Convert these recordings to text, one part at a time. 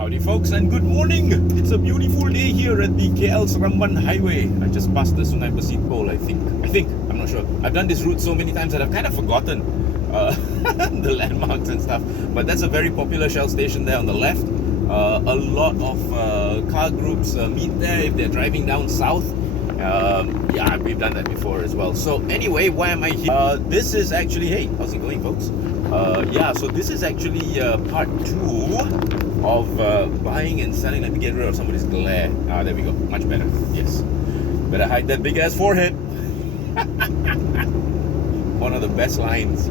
Howdy folks and good morning. It's a beautiful day here at the KL Seramban Highway. I just passed the Sungai Besi pole, I think, I'm not sure. I've done this route so many times that I've kind of forgotten the landmarks and stuff. But that's a very popular Shell station there on the left. A lot of car groups meet there if they're driving down south. Yeah, we've done that before as well. So anyway, why am I here? This is actually, hey, how's it going folks? Yeah, so this is actually part 2 of buying and selling. Let me get rid of somebody's glare. There we go, much better. Yes, better hide that big ass forehead. One of the best lines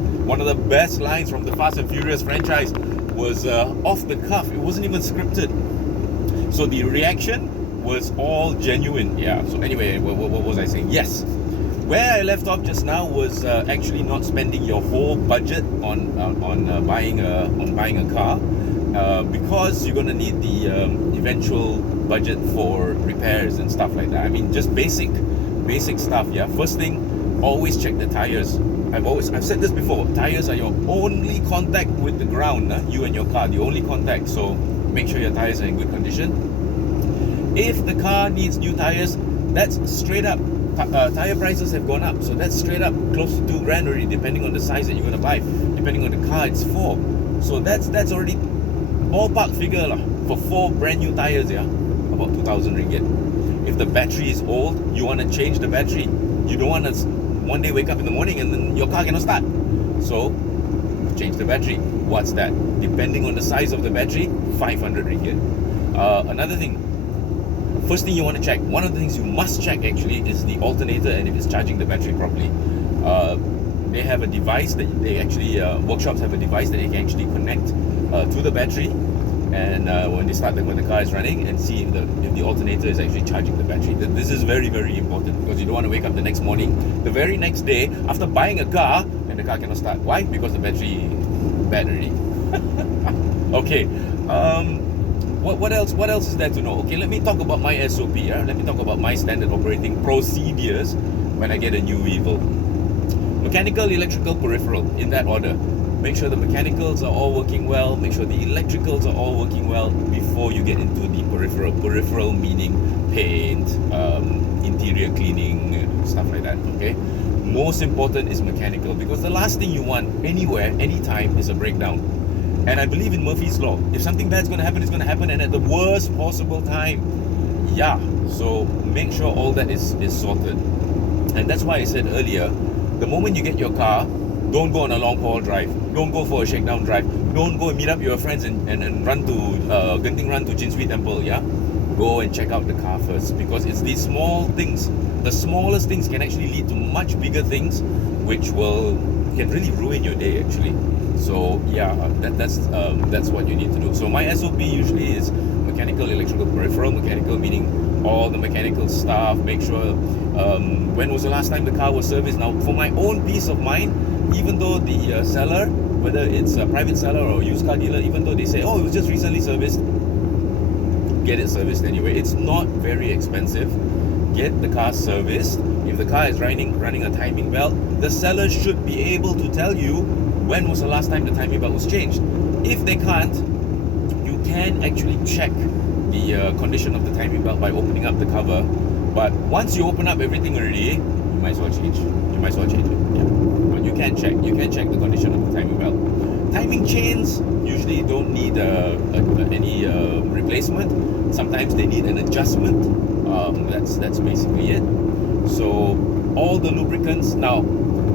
from the Fast and Furious franchise was off the cuff. It wasn't even scripted, so the reaction was all genuine. Yeah, so anyway, what was I saying? Yes, where I left off just now was actually not spending your whole budget on buying a car. Because you're gonna need the eventual budget for repairs and stuff like that. I mean, just basic stuff. Yeah. First thing, always check the tires. I've said this before. Tires are your only contact with the ground. You and your car, the only contact. So make sure your tires are in good condition. If the car needs new tires, that's straight up. Tire prices have gone up, so that's straight up close to $2,000 already, depending on the size that you're gonna buy. Depending on the car it's for. So that's already ballpark figure for 4 brand new tires, yeah, about 2,000 ringgit. If the battery is old, you want to change the battery. You don't want to one day wake up in the morning and then your car cannot start. So change the battery. What's that? Depending on the size of the battery, 500 ringgit. Another thing, first thing you want to check, one of the things you must check actually is the alternator and if it's charging the battery properly. They have a device that they actually, workshops have a device that they can actually connect to the battery, and when the car is running, and see if the alternator is actually charging the battery. This is very, very important because you don't want to wake up the next morning, the very next day after buying a car, and the car cannot start. Why? Because the battery bad already. Okay. What else is there to know? Okay, let me talk about my SOP. Let me talk about my standard operating procedures when I get a new Weevil. Mechanical, electrical, peripheral, in that order. Make sure the mechanicals are all working well. Make sure the electricals are all working well before you get into the peripheral. Peripheral meaning paint, interior cleaning, stuff like that, okay? Most important is mechanical, because the last thing you want anywhere, anytime, is a breakdown. And I believe in Murphy's Law. If something bad's going to happen, it's going to happen, and at the worst possible time. Yeah, so make sure all that is sorted. And that's why I said earlier, the moment you get your car, don't go on a long haul drive. Don't go for a shakedown drive. Don't go and meet up your friends and run to Genting Run to Chin Swee Temple. Yeah, go and check out the car first, because it's these small things. The smallest things can actually lead to much bigger things, which can really ruin your day actually. So yeah, that's what you need to do. So my SOP usually is mechanical, electrical, peripheral. Mechanical meaning all the mechanical stuff. Make sure when was the last time the car was serviced. Now, for my own peace of mind, even though the seller, whether it's a private seller or a used car dealer, even though they say, oh, it was just recently serviced, get it serviced anyway. It's not very expensive. Get the car serviced. If the car is running a timing belt, the seller should be able to tell you when was the last time the timing belt was changed. If they can't, you can actually check the condition of the timing belt by opening up the cover. But once you open up everything already, you might as well change it. Yeah. But you can check the condition of the timing belt. Timing chains usually don't need any replacement. Sometimes they need an adjustment. That's basically it. So all the lubricants. Now,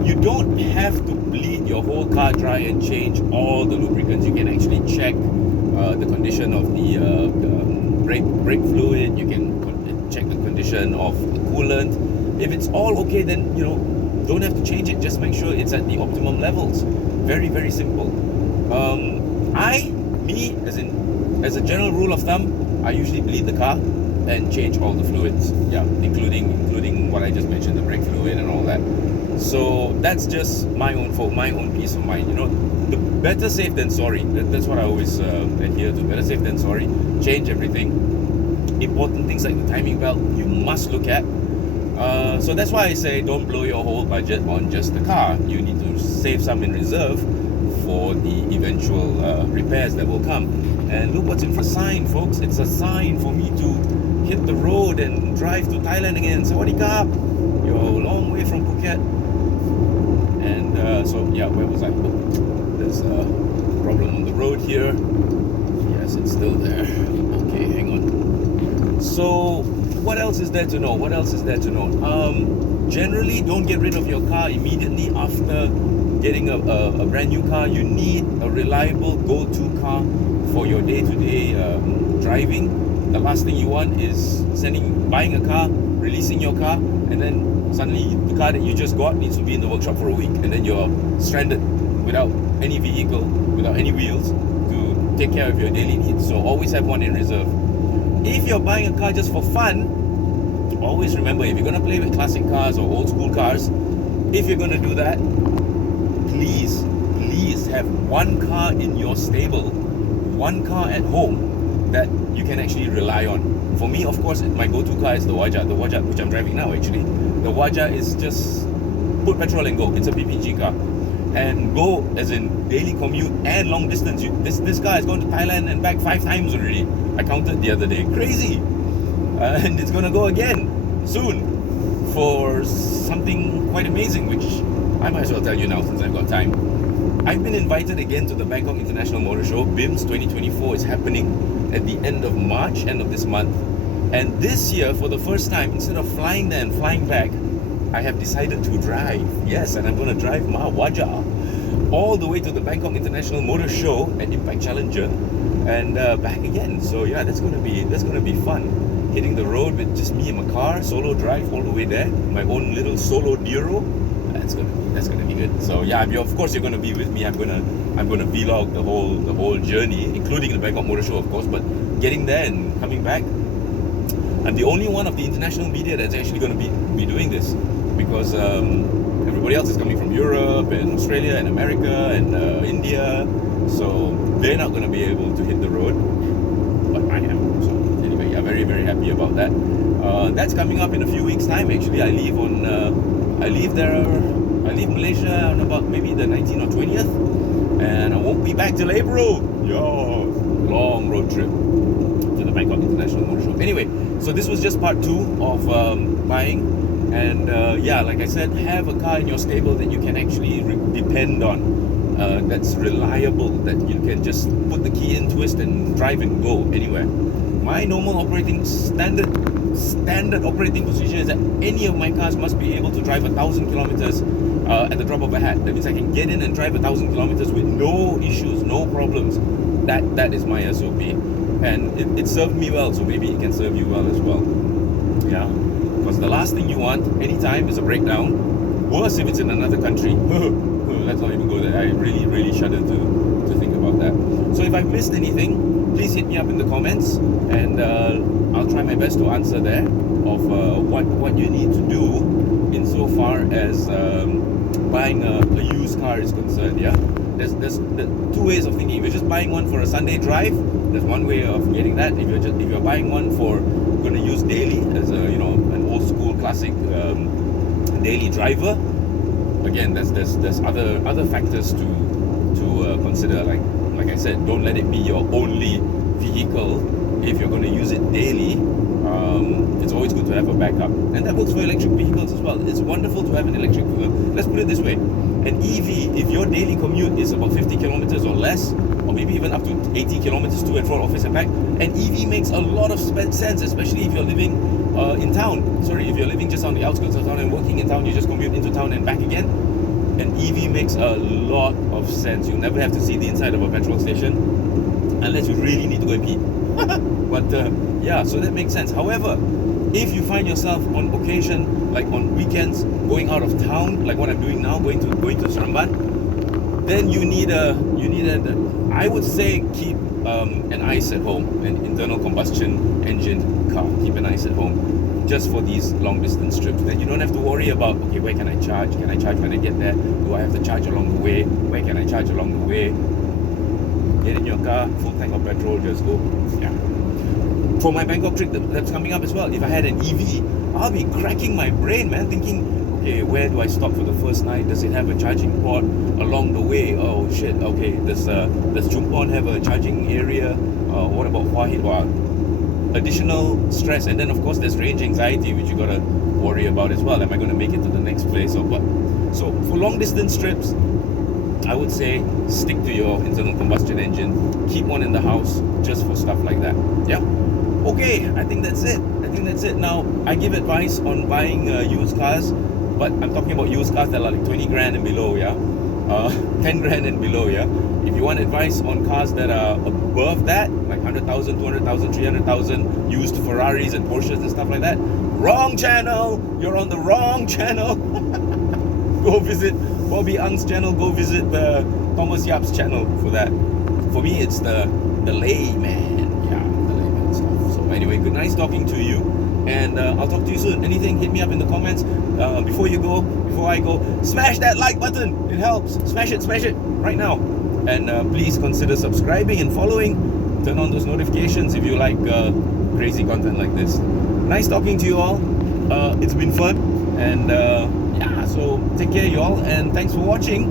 you don't have to bleed your whole car dry and change all the lubricants. You can actually check the condition of the brake fluid. You can check the condition of the coolant. If it's all okay, then don't have to change it. Just make sure it's at the optimum levels. Very, very simple. As a general rule of thumb, I usually bleed the car and change all the fluids. Yeah, including what I just mentioned, the brake fluid and all that. So that's just my own peace of mind. The better safe than sorry. That's what I always adhere to. Better safe than sorry. Change everything. Important things like the timing belt you must look at. So that's why I say don't blow your whole budget on just the car. You need to save some in reserve for the eventual repairs that will come. And look what's in front. Sign, folks. It's a sign for me to hit the road and drive to Thailand again. Sawadee Krap. You're a long way from Phuket. And so yeah, where was I? Oh, there's a problem on the road here. Yes, it's still there. Okay, hang on. So what else is there to know? Generally, don't get rid of your car immediately after getting a brand new car. You need a reliable go-to car for your day-to-day driving. The last thing you want is buying a car, releasing your car, and then suddenly the car that you just got needs to be in the workshop for a week, and then you're stranded without any vehicle, without any wheels to take care of your daily needs. So always have one in reserve. If you're buying a car just for fun, always remember, if you're going to play with classic cars or old school cars, if you're going to do that, please have one car in your stable, one car at home that you can actually rely on. For me, of course, my go-to car is the Wajah, which I'm driving now actually. The Wajah is just put petrol and go. It's a PPG car. And go as in daily commute and long distance. This car has gone to Thailand and back 5 times already. I counted the other day. Crazy! And it's going to go again soon for something quite amazing, which I might as well tell you now since I've got time. I've been invited again to the Bangkok International Motor Show. BIMS 2024 is happening at the end of March, end of this month. And this year, for the first time, instead of flying there and flying back, I have decided to drive. Yes, and I'm going to drive my Wajah all the way to the Bangkok International Motor Show at Impact Challenger and back again. So yeah, that's going to be fun. Hitting the road with just me and my car, solo drive all the way there, my own little solo Nero. That's gonna be good. So yeah, of course you're gonna be with me. I'm gonna vlog the whole journey, including the Bangkok Motor Show, of course. But getting there and coming back, I'm the only one of the international media that's actually gonna be doing this, because everybody else is coming from Europe and Australia and America and India, so they're not gonna be able to hit the road, but I am. So anyway, yeah, very very happy about that. That's coming up in a few weeks' time. Actually, I leave Malaysia on about maybe the 19th or 20th, and I won't be back till April. Yo, long road trip to the Bangkok International Motor Show. Anyway, so this was just part 2 of buying, and yeah, like I said, have a car in your stable that you can actually depend on, that's reliable, that you can just put the key in, twist, and drive and go anywhere. My normal standard operating procedure is that any of my cars must be able to drive 1,000 kilometers at the drop of a hat. That means I can get in and drive 1,000 kilometers with no issues, no problems. That is my SOP, and it served me well, so maybe it can serve you well as well. Yeah, because the last thing you want anytime is a breakdown. Worse if it's in another country. Let's not even go there. I really shudder to think about that. So if I've missed anything, please hit me up in the comments, and I'll try my best to answer there of what you need to do insofar as buying a used car is concerned. Yeah, there's 2 ways of thinking. If you're just buying one for a Sunday drive, there's one way of getting that. If you're buying one for going to use daily as an old school classic daily driver, again, there's other factors to consider. Like I said, don't let it be your only vehicle. If you're going to use it daily, it's always good to have a backup, and that works for electric vehicles as well. It's wonderful to have an electric vehicle. Let's put it this way: an EV, if your daily commute is about 50 kilometers or less, or maybe even up to 80 kilometers to and from office and back, an EV makes a lot of sense, especially if you're living in town. Sorry, if you're living just on the outskirts of town and working in town, you just commute into town and back again. An EV makes a lot of sense. You'll never have to see the inside of a petrol station unless you really need to go and pee. But yeah, so that makes sense. However, if you find yourself on occasion, like on weekends, going out of town, like what I'm doing now, going to Seremban, then you need a I would say keep an ICE at home, an internal combustion engine car. Keep an ICE at home, just for these long distance trips. Then you don't have to worry about, okay, where can I charge? Can I charge when I get there? Do I have to charge along the way? Where can I charge along the way? Get in your car, full tank of petrol, just go. Yeah. For my Bangkok trip that's coming up as well, if I had an EV, I'll be cracking my brain, man, thinking, okay, where do I stop for the first night? Does it have a charging port along the way? Oh shit, okay, does Chumpon have a charging area? What about Wahid? Additional stress, and then of course there's range anxiety, which you gotta worry about as well. Am I gonna make it to the next place or what? So for long distance trips, I would say stick to your internal combustion engine. Keep one in the house just for stuff like that. Yeah. Okay, I think that's it. Now, I give advice on buying used cars, but I'm talking about used cars that are like 20 grand and below, yeah? 10 grand and below, yeah? If you want advice on cars that are above that, like 100,000, 200,000, 300,000, used Ferraris and Porsches and stuff like that, wrong channel! You're on the wrong channel! Go visit Bobby Ang's channel, go visit Thomas Yap's channel for that. For me, it's the layman. Yeah, the layman stuff. So anyway, good, nice talking to you, and I'll talk to you soon. Anything, hit me up in the comments. Before I go, smash that like button. It helps. Smash it right now. And please consider subscribing and following. Turn on those notifications if you like crazy content like this. Nice talking to you all. It's been fun, and yeah, so take care, you all, and thanks for watching,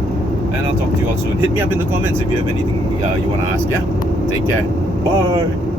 and I'll talk to you all soon. Hit me up in the comments if you have anything you want to ask. Yeah, take care. Bye.